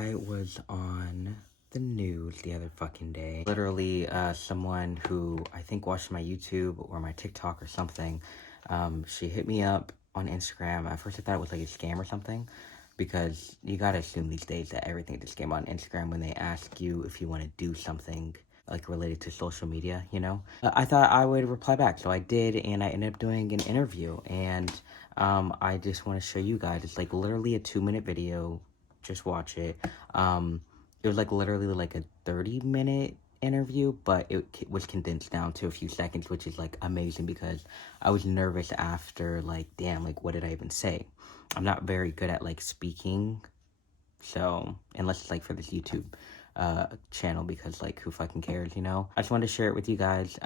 I was on the news the other fucking day. Literally, someone who I think watched my YouTube or my TikTok or something, she hit me up on Instagram. At first I thought it was like a scam or something, because you gotta assume these days that everything's a scam on Instagram when they ask you if you want to do something like related to social media, you know? I thought I would reply back, so I did, and I ended up doing an interview, and I just want to show you guys. It's like literally a 2-minute video. Just watch it. It was like literally like a 30-minute interview, but it was condensed down to a few seconds, which is like amazing because I was nervous after, like, damn, like what did I even say? I'm not very good at like speaking, so unless it's like for this YouTube channel, because like who fucking cares, you know? I just wanted to share it with you guys.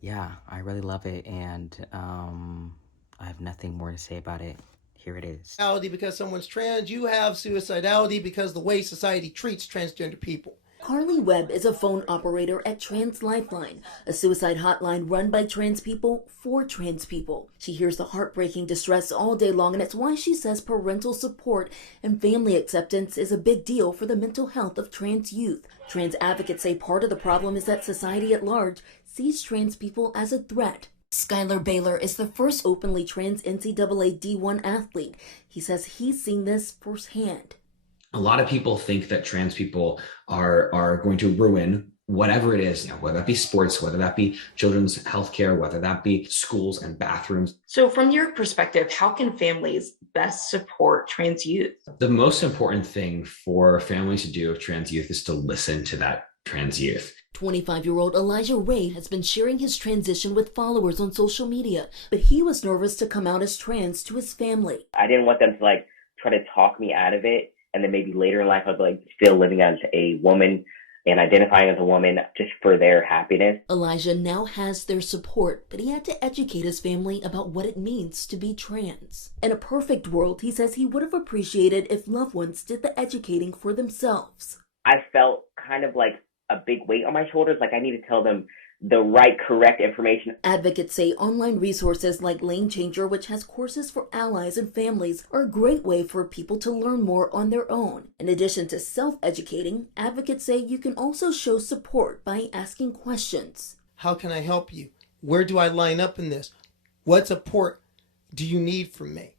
Yeah, I really love it, and I have nothing more to say about it. Here it is. Because someone's trans, you have suicidality because the way society treats transgender people. Carly Webb is a phone operator at Trans Lifeline, a suicide hotline run by trans people for trans people. She hears the heartbreaking distress all day long, and it's why she says parental support and family acceptance is a big deal for the mental health of trans youth. Trans advocates say part of the problem is that society at large sees trans people as a threat. Skylar Baylor is the first openly trans NCAA D1 athlete. He says he's seen this firsthand. A lot of people think that trans people are going to ruin whatever it is, whether that be sports, whether that be children's healthcare, whether that be schools and bathrooms. So from your perspective, how can families best support trans youth? The most important thing for families to do with trans youth is to listen to that trans youth. 25-year-old Elijahrayy has been sharing his transition with followers on social media, but he was nervous to come out as trans to his family. I didn't want them to try to talk me out of it. And then maybe later in life, I'd still living as a woman and identifying as a woman just for their happiness. Elijah now has their support, but he had to educate his family about what it means to be trans. In a perfect world, he says he would have appreciated if loved ones did the educating for themselves. I felt kind of like a big weight on my shoulders, like I need to tell them the right, correct information. Advocates say online resources like Lane Changer, which has courses for allies and families, are a great way for people to learn more on their own. In addition to self-educating, advocates say you can also show support by asking questions. How can I help you? Where do I line up in this? What support do you need from me?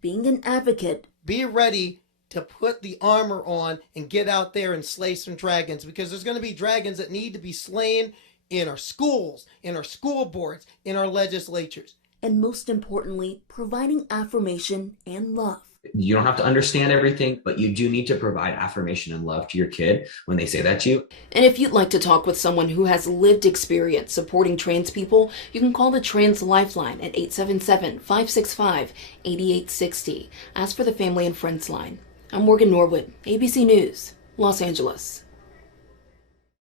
Being an advocate, be ready to put the armor on and get out there and slay some dragons, because there's going to be dragons that need to be slain in our schools, in our school boards, in our legislatures. And most importantly, providing affirmation and love. You don't have to understand everything, but you do need to provide affirmation and love to your kid when they say that to you. And if you'd like to talk with someone who has lived experience supporting trans people, you can call the Trans Lifeline at 877-565-8860. Ask for the Family and Friends line. I'm Morgan Norwood, ABC News, Los Angeles.